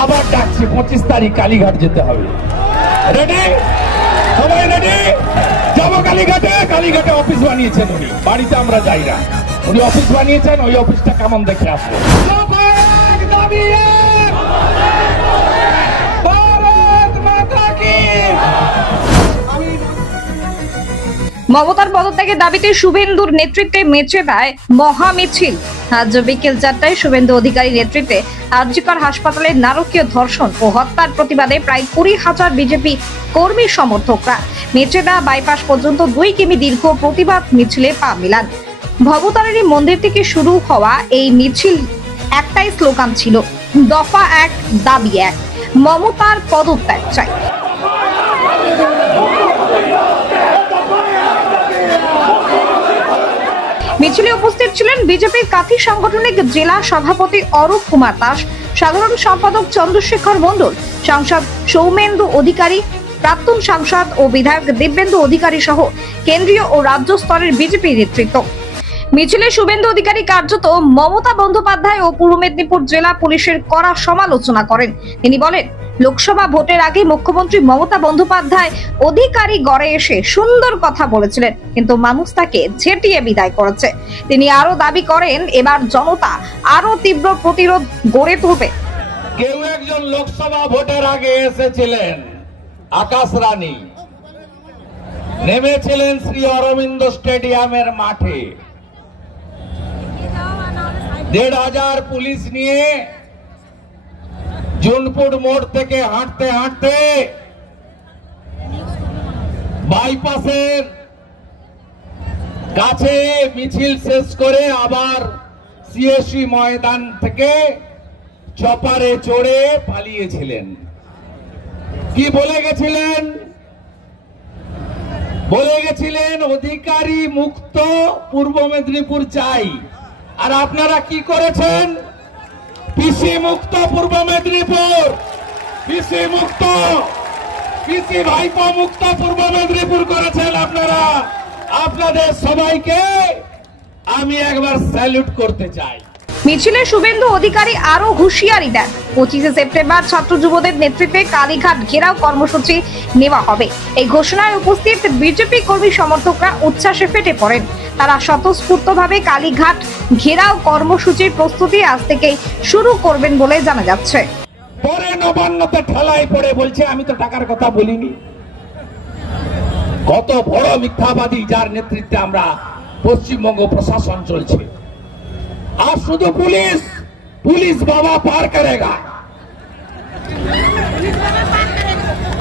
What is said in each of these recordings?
আবার ডাকছি 25 তারিখ কালীঘাট যেতে হবে। রেডি? সবাই রেডি? যাবো কালীঘাটে। কালীঘাটে অফিস বানিয়েছেন উনি, বাড়িতে আমরা যাই না, উনি অফিস বানিয়েছেন, ওই অফিসটা কেমন দেখে আসবো। মমতার পদত্যাগের দাবিতে শুভেন্দুর নেতৃত্বে মেচেদায় মহা মিছিল। আজ বিকেল 4টায় শুভেন্দু অধিকারী নেতৃত্বে আরজিকর হাসপাতালে নারকীয় ধর্ষণ ও হত্যার প্রতিবাদে প্রায় 20,000 বিজেপি কর্মী সমর্থকরা মেচেদা বাইপাস পর্যন্ত 2 কিমি দীর্ঘ প্রতিবাদ মিছিলে পা মিলান। ভবতারিণী মন্দির থেকে শুরু হওয়া এই মিছিল একটাই স্লোগান ছিল, দফা 1 দাবি 1, মমতার পদত্যাগ চাই। মিছিলে উপস্থিত ছিলেন বিজেপির কাঁথি সাংগঠনিক জেলা সভাপতি অরূপ কুমার দাস, সাধারণ সম্পাদক চন্দ্রশেখর মণ্ডল, সাংসদ সৌমেন্দু অধিকারী, প্রাক্তন সাংসদ ও বিধায়ক দিব্যেন্দু অধিকারী সহ কেন্দ্রীয় ও রাজ্য স্তরের বিজেপি নেতৃত্ব। মিছিলে শুভেন্দু অধিকারী কার্যত মমতা বন্দ্যোপাধ্যায় ও পূর্ব মেদিনীপুর জেলা পুলিশের কড়া সমালোচনা করেন। তিনি বলেন, লোকসভা ভোটের আগে মুখ্যমন্ত্রী মমতা বন্দ্যোপাধ্যায় অধিকারী গড়ে এসে সুন্দর কথা বলেছিলেন, কিন্তু মানুষ তাকে ঝেঁটিয়ে বিদায় করেছে। তিনি আরো দাবি করেন, এবার জনতা আরো তীব্র প্রতিরোধ গড়ে তুলবে। কেউ একজন লোকসভা ভোটের আগে এসেছিলেন, আকাশ রানী নেমেছিলেন শ্রী অরবিন্দ স্টেডিয়ামের মাঠে, 1,500 পুলিশ নিয়ে জুনপুর মোড় থেকে হাঁটতে হাঁটতে বাইপাসের কাছে মিছিল শেষ করে আবার সিএসসি ময়দান থেকে চপারে চড়ে পালিয়েছিলেন। কি বলে গেছিলেন? বলে গেছিলেন অধিকারী মুক্ত পূর্ব মেদিনীপুর চাই। আর আপনারা কি করেছেন? পিসি মুক্ত পূর্ব মেদিনীপুর, পিসি মুক্ত, পিসি ভাইপো মুক্ত পূর্ব মেদিনীপুর করেছেন আপনারা। আপনাদের সবাইকে আমি একবার স্যালুট করতে চাই। মিছিলে শুভেন্দু অধিকারী আরো হুঁশিয়ারি দেন, 25শে সেপ্টেম্বর ছাত্র যুবদের নেতৃত্বে কালীঘাট ঘেরাও কর্মসূচি নেওয়া হবে। এই ঘোষণায় উপস্থিত বিজেপি কর্মী সমর্থকরা উচ্ছ্বাসে ফেটে পড়েন। তারা স্বতঃস্ফূর্তভাবে কালীঘাট ঘেরাও কর্মসূচির প্রস্তুতি আজ থেকে শুরু করবেন বলে জানা যাচ্ছে। পরে নবান্নতে ঠেলায় পড়ে বলছে আমি তো টাকার কথা বলিনি। কত বড় মিথ্যাবাদী, যার নেতৃত্বে আমরা পশ্চিমবঙ্গ প্রশাসন চলছে। আর শুধু পুলিশ, পুলিশ বাবা পার করেগা।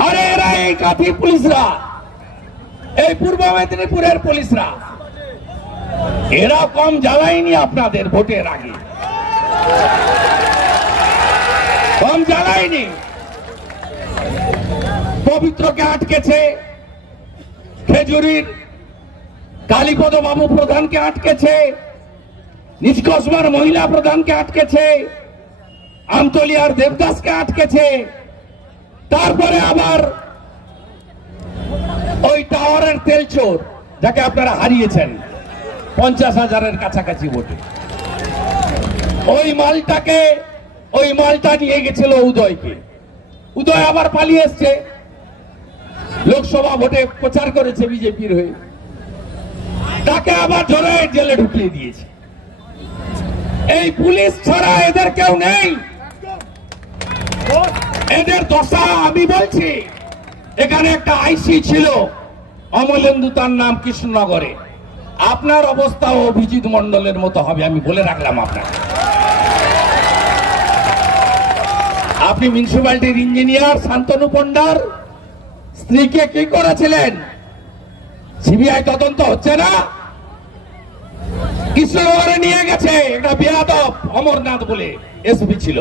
আরে এরা এই কাঁথি পুলিশরা, এই পূর্ব মেদিনীপুরের পুলিশরা, এরা কম জ্বালায়নি আপনাদের ভোটের আগে, কম জ্বালায়নি। পবিত্রকে আটকেছে, খেজুরির কালীপদ বাবু প্রধানকে আটকেছে, নিষ্কসমার মহিলা প্রধানকে আটকেছে, আমতলিয়ার দেবদাসকে আটকেছে। তারপরে আবার ওই টাওয়ারের তেলচোর, যাকে আপনারা হারিয়েছেন 50,000-এর কাছাকাছি ভোটে, ওই মালটা নিয়ে গেছিল উদয়কে। উদয় আবার পালিয়ে এসছে, লোকসভা ভোটে প্রচার করেছে বিজেপির হয়ে, তাকে আবার ধরে জেলে ঢুকিয়ে দিয়েছে। এই পুলিশ ছাড়া এদের কেউ নেই। এদের দশা আমি বলছি। এখানে একটা আইসি ছিল অমলেন্দু, তার নাম কৃষ্ণনগরে। আপনার অবস্থা অভিজিৎ মন্ডলের মতো হবে, আমি বলে রাখলাম আপনাকে। আপনি মিউনিসিপ্যালিটির ইঞ্জিনিয়ার শান্তনু পণ্ডার স্ত্রীকে কি করেছিলেন? সিবিআই তদন্ত হচ্ছে না? কৃষ্ণনগরে নিয়ে গেছে একটা বেয়াদব অমরনাথ বলে এসপি ছিল।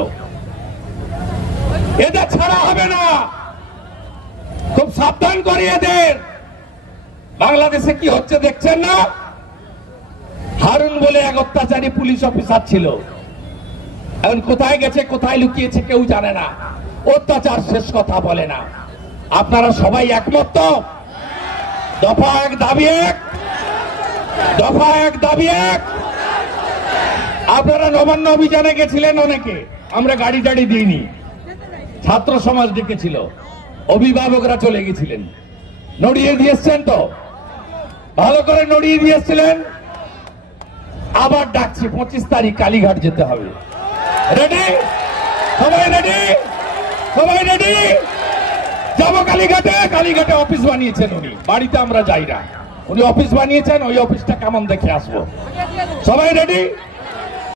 এদের ছাড়া হবে না, খুব সাবধান করি এদের। বাংলাদেশে কি হচ্ছে দেখছেন না? হারুন বলে এক অত্যাচারী পুলিশ অফিসার ছিল, এখন কোথায় গেছে, কোথায় লুকিয়েছে কেউ জানে না। অত্যাচার শেষ কথা বলে না। আপনারা সবাই একমত তো? দফা 1 দাবি 1, দফা 1 দাবি 1। আপনারা নবান্ন অভিযানে গেছিলেন অনেকে, আমরা গাড়ি টাড়ি দিইনি। ছাত্র সমাজ ডেকেছিল, অভিভাবকরা চলে গেছিলেন, নড়িয়ে দিয়েছেন তো, ভালো করে নড়িয়ে দিয়েছিলেন। আবার ডাকছি 25 তারিখ কালীঘাট যেতে হবে। রেডি? সবাই রেডি? সবাই রেডি? যাবো কালীঘাটে। কালীঘাটে অফিস বানিয়েছেন উনি, বাড়িতে আমরা যাই না, উনি অফিস বানিয়েছেন, ওই অফিসটা কেমন দেখে আসবো। সবাই রেডি?